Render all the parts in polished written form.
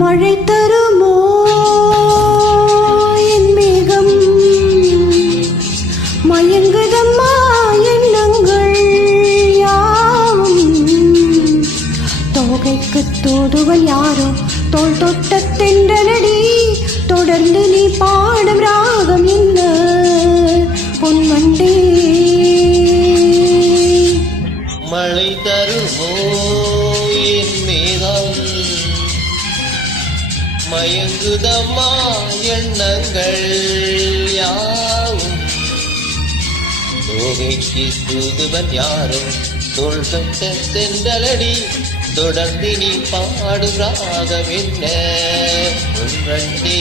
மழை தருமோ என் மேகம், மயங்குதம்மா எண்ணங்கள் யாவும். தோகைக்கு தூதுவன் யாரோ தோள் தொட்ட தென்றலடி, தொடர்ந்து நீ பாடும் ராகம் என்ன பொன்வண்டே. மழை தருமோ என் மேகம், மயங்குதம்மா எண்ணங்கள் யாவும். தோகைக்கு தூதுவன் யாரும் தோள் தொட்ட தென்றலடி, தொடர்ந்து நீ பாடும் ராகம் என்ன பொன்வண்டே.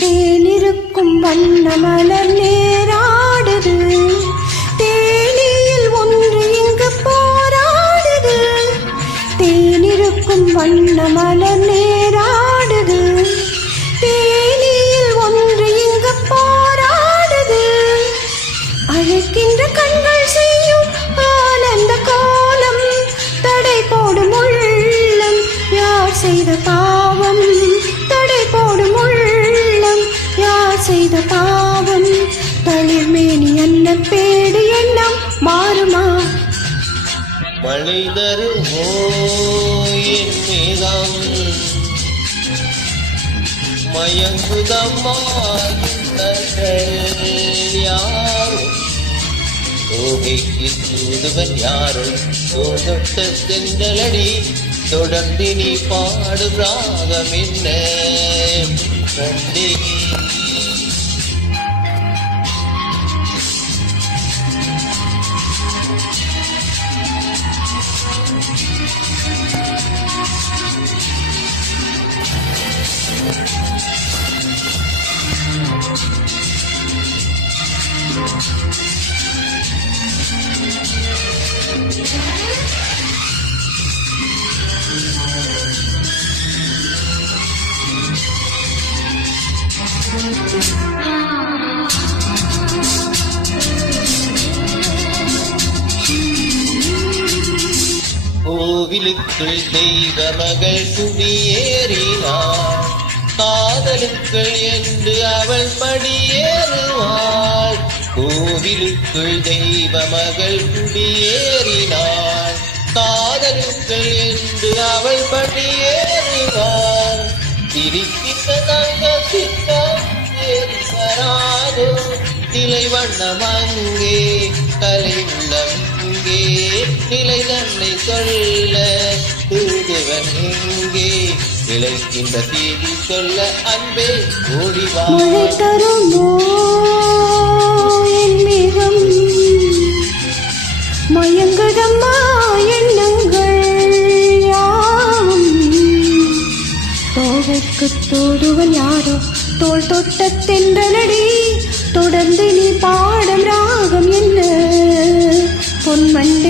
தேனிருக்கும் வண்ண மலர் நேராடுது, தேனியில் ஒன்று இங்கு போராடுது. தேனிருக்கும் வண்ண மலர் நேராடுது, தேனியில் ஒன்று இங்கு போராடுது. அழைக்கின்ற கண்கள் செய்யும் ஆனந்த கோலம், தடை போடும் உள்ளம் யார் செய்த பாவம். தடை போடும் உள்ளம் யார் செய்த பாவம். தளிர்மேனி அன்ன பேடு எண்ணம் மாறுமா. மழை தருமோ என் மேகம், மயங்குதம்மா எண்ணங்கள் யாரும். தோகைக்கு தூதுவன் யாரும் தோள் தொட்ட தென்றலடி, தொடர்ந்து நீ பாடும் ராகம் என்ன பொன்வண்டே. கோவிலுக்குள் தெய்வ மகள் குடியேறினாள், காதலுக்குள் என்று அவள் படியேறுவாள். கோவிலுக்குள் தெய்வ மகள் குடியேறினாள், காதலுக்குள் என்று அவள் படியேறுவாள். திரிக்கின்ற தங்கத்திற்காக வராதோ நிலை வண்ணம் அங்கே, கலை உள்ளம் இங்கே, நிலை தன்னை சொல்ல தூதுவன் இங்கே. விளைக்கின்ற தீதி சொல்ல அன்பே ஓடிவா. மழை தருமோ என் மேகம், மயங்குதம்மா எண்ணங்கள் யாவும். தோகைக்கு தூதுவன் யாரோ தோள் தொட்ட தென்றலடி, தொடர்ந்து நீ பாடும் ராகம் என்ன பொன்வண்டே.